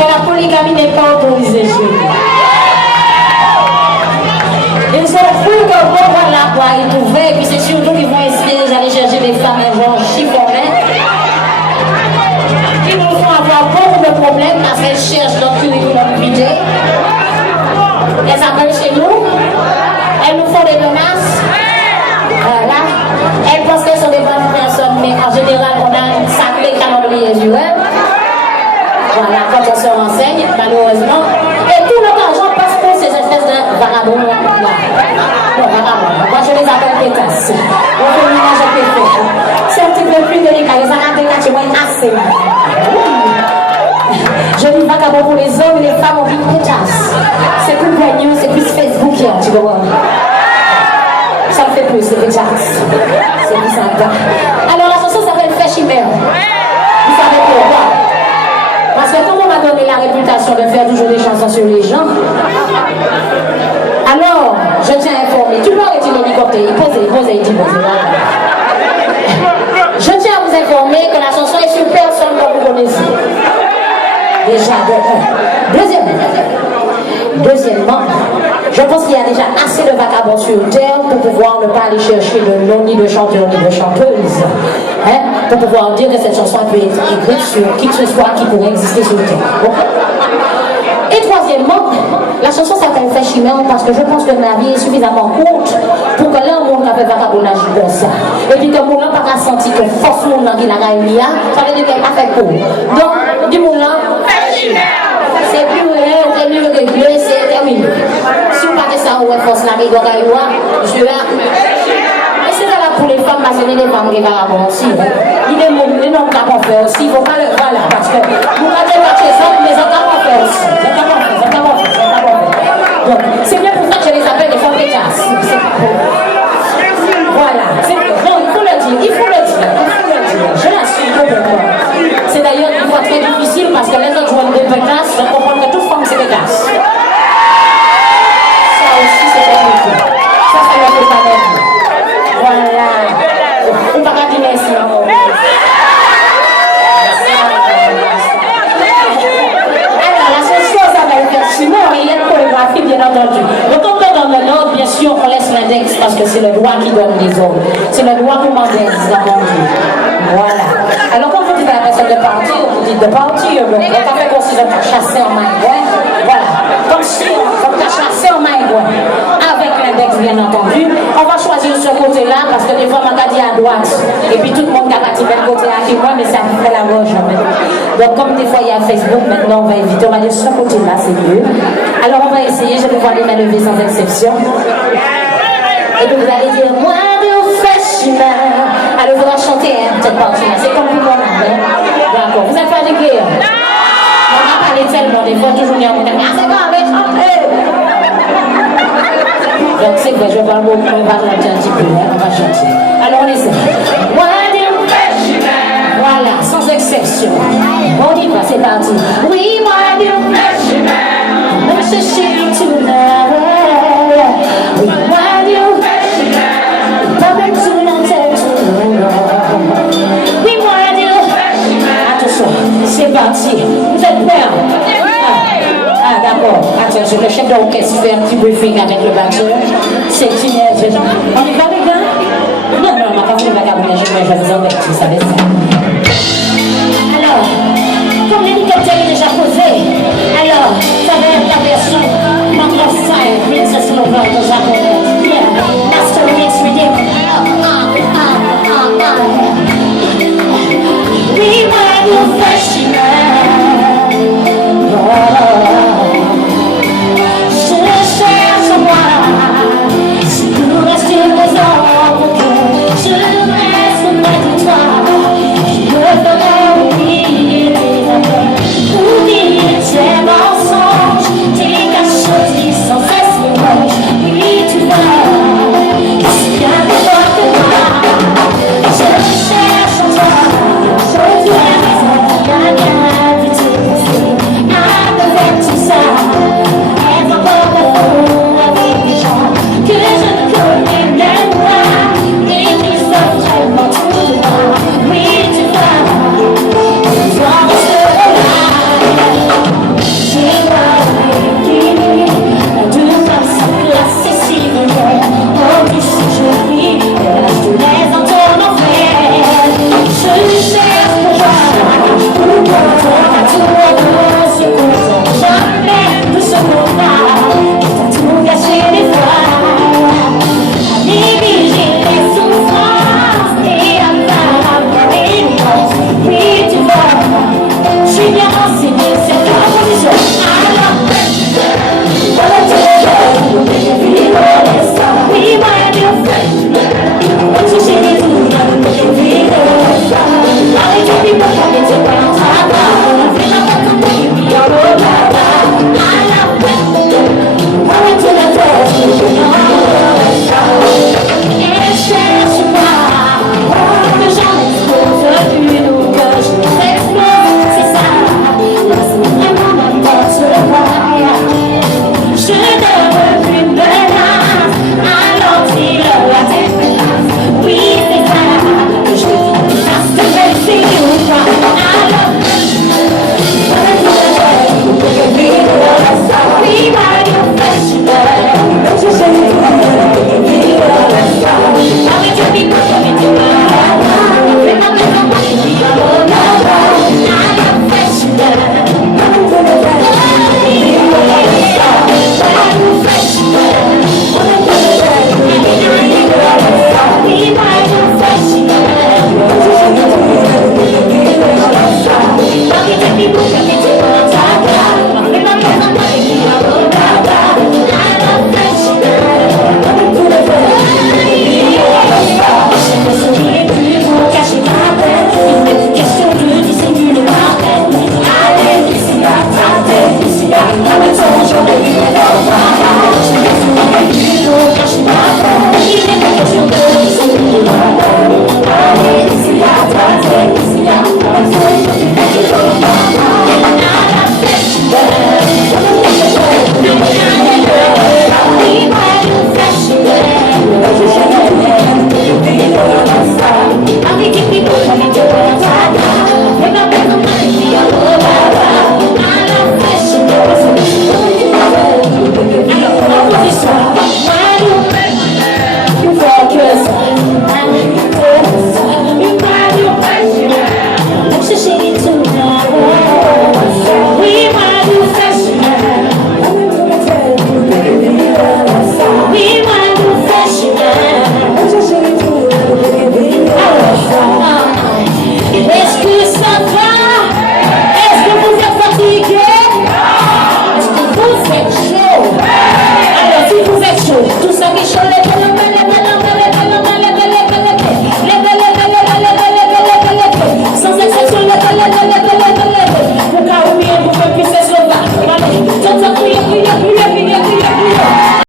que la polygamie n'est pas autorisée chez nous. Ils sont fous que bon, voilà quoi, ils trouvaient, et puis c'est surtout qu'ils vont essayer d'aller chercher des femmes genre chiffonnées. Ils nous font avoir beaucoup de problèmes parce qu'elles cherchent leur curriculum vitae. Elles appellent chez nous, elles nous font des menaces. Voilà. Elles pensent qu'elles sont des bonnes personnes, mais en général, on a un sacré calendrier du web. Voilà, quand on se renseigne, malheureusement. Et tout notre argent passe pour ces espèces de vagabonds. Non, vagabonds. Moi, je les appelle pétasses. On fait le ménage avec les faits. C'est un petit peu plus délicat. Les arabes, chez moi, assez. Je dis vagabond pour les hommes et les femmes, on dit pétasses. C'est plus poignant, c'est plus Facebookien, tu vois. Ça me fait plus, c'est pétasses. C'est plus sympa. Alors, la chanson s'appelle Fait chimère. Vous savez pourquoi? Parce que comme on m'a donné la réputation de faire toujours des chansons sur les gens, alors je tiens à informer, tu peux arrêter l'hélicoptère, il pose, il dit, je tiens à vous informer que la chanson est sur personne que vous connaissez. Déjà, deuxièmement, je pense qu'il y a déjà assez de vagabonds sur terre pour pouvoir ne pas aller chercher de nom ni de chanteur ni de chanteuse. Hein, pour pouvoir dire que cette chanson peut être écrite sur qui que ce soit qui pourrait exister sur terre. Bon. Et troisièmement, la chanson s'appelle Fait chimère parce que je pense que ma vie est suffisamment courte pour que là, on a fait vagabondage comme ça. Et puis que mon n'a pas senti que force mon qui l'a gagné, ça veut dire qu'elle n'a pas fait pour. Donc, du moulin, c'est plus vrai, c'est mieux que Dieu, c'est terminé. Si vous parlez ça, on force la vie, je vais. Et c'est là pour les femmes, parce que les femmes qui vont aussi. Il est mon nom qu'on va faire aussi, il ne faut pas le. Voilà, parce que vous n'avez pas chez ça, mais on va faire aussi. Donc, c'est bien pour ça que je les appelle des femmes pétasses. Voilà, c'est bon, il faut le dire, je l'assume complètement. C'est d'ailleurs une fois très difficile parce que les autres jouent des pétasses, je comprends que toute femme c'est pétasse. Ça aussi c'est compliqué. Ça ne peut pas être. Voilà. On ne va pas dire merci. Alors, la seule chose avec le sinon, il y a une chorégraphie bien entendu. Donc on donne le nôtre, bien sûr, on laisse l'index parce que c'est le droit qui donne les ordres. C'est le droit pour manger, voilà. Alors quand vous dites à la personne de partir, vous dites de partir. Donc on va faire comme si on t'a chassé en maingouin. Voilà. Comme si on t'a chassé en maingouin. Avec l'index, bien entendu. On va choisir ce côté-là parce que des fois, on m'a dit à droite. Et puis tout le monde a dit le côté à qui moi, mais ça fait la roche. Donc comme des fois il y a Facebook, maintenant on va éviter. On va dire ce côté-là, c'est mieux. Alors on va essayer, je vais voir les mains levées sans exception. Et puis vous allez dire, moi, de chimère. Alors vous allez chanter cette partie-là. C'est comme pour moi. D'accord. Vous êtes fatigué? On va parler tellement des fois, toujours dire, ah c'est bon, mais chantez. Donc c'est vrai, je parle beaucoup, on va chanter un petit peu, on va chanter. Alors on essaie. Moi, de chimère. Voilà, sans exception. On y va, c'est parti. Oui, moi, de chimère. Me chercher tout là. Oui, moi, c'est parti. Vous êtes prêts? Ah d'accord. Attention, le chef d'orchestre fait un petit briefing avec le batteur. C'est une... On y va les gars? Non, on n'a pas fait le vagabondage, mais je vous avertis, ça va être ça. Alors, comme l'hélicoptère est déjà posé, alors, ça va être la version Mangler Style, Princess Lover de japonaise. Yeah, Master Mix Rhythm. We want you fresh je cherche moi, si tout reste raison pour que je reste près de toi, je me ferai oublier tes affaires, oublier tes mensonges, tes cachotis sans cesse me manges. Oui, tu vois, c'est bien. Levez, levez,